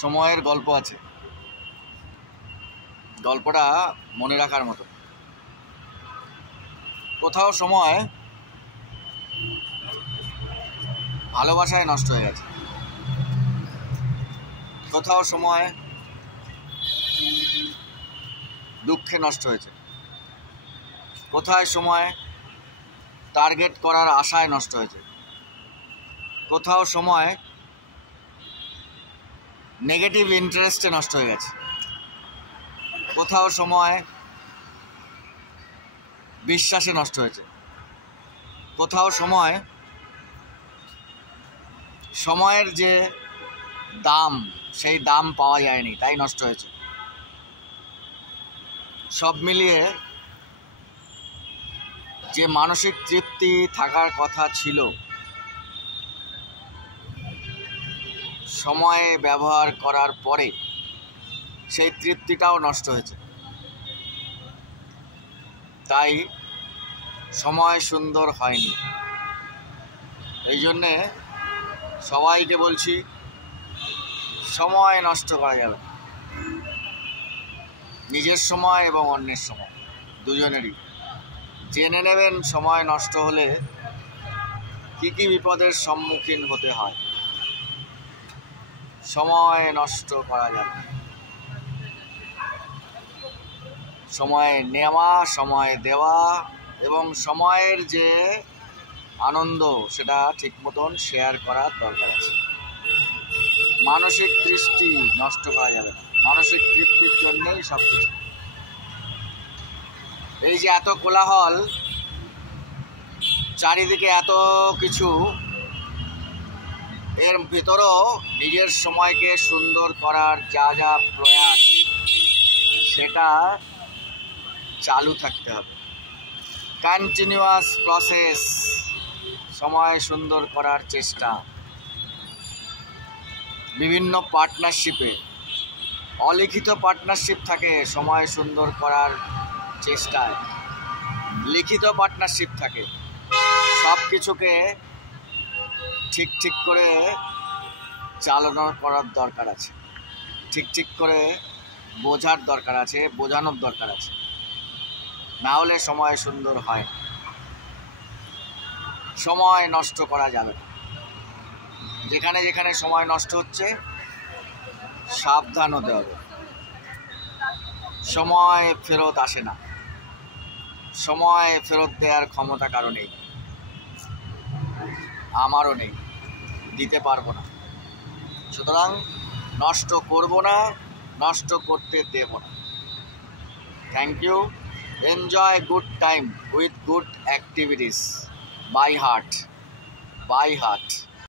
সময়ের গল্প আছে, গল্পটা মনে রাখার মতো। কোথাও সময় ভালোবাসায় নষ্ট হয়ে গেছে, কোথাও সময় দুঃখে নষ্ট হয়েছে, কোথায় সময় টার্গেট করার আশায় নষ্ট হয়েছে, কোথাও সময় নেগেটিভ ইন্টারেস্টে নষ্ট হয়ে গেছে, কোথাও সময় বিশ্বাসে নষ্ট হয়েছে, কোথাও সময় সময়ের যে দাম সেই দাম পাওয়া যায়নি তাই নষ্ট হয়েছে। সব মিলিয়ে যে মানসিক তৃপ্তি থাকার কথা ছিল সময়ে ব্যবহার করার পরে সেই তৃপ্তিটাও নষ্ট হয়েছে। তাই সময় সুন্দর হয়নি। এই জন্যে সবাইকে বলছি, সময় নষ্ট করা যাবে না। নিজের সময় এবং অন্যের সময় দুজনেরই জেনে নেবেন সময় নষ্ট হলে কি কি বিপদের সম্মুখীন হতে হয়। সময় নষ্ট করা যাবে না। সময় নেওয়া, সময় দেওয়া এবং সময়ের যে আনন্দ সেটা ঠিক মতন শেয়ার করার দরকার আছে। মানসিক তৃপ্তি নষ্ট করা যাবে না। মানসিক তৃপ্তির জন্যই সব কিছু। এই যে এত কোলাহল, চারিদিকে এত কিছু, এর ভিতরও নিজের সময়কে সুন্দর করার যা যা প্রয়াস সেটা চালু থাকতে হবে। কন্টিনিউয়াস প্রসেস, সময় সুন্দর করার চেষ্টা। বিভিন্ন পার্টনারশিপে অলিখিত পার্টনারশিপ থাকে সময় সুন্দর করার চেষ্টায়, লিখিত পার্টনারশিপ থাকে। সব কিছুকে ঠিক ঠিক করে চালনা করার দরকার আছে, ঠিক ঠিক করে বোঝার দরকার আছে, বোঝানোর দরকার আছে। না হলে সময় সুন্দর হয় না। সময় নষ্ট করা যাবে না। যেখানে যেখানে সময় নষ্ট হচ্ছে সাবধান হতে হবে। সময় ফেরত আসে না। সময় ফেরত দেওয়ার ক্ষমতা কারো নেই, আমারও নেই, দিতে পারবো না। সুতরাং নষ্ট করব না, নষ্ট করতে দেব না। Thank you. Enjoy good time with good activities by heart, by heart.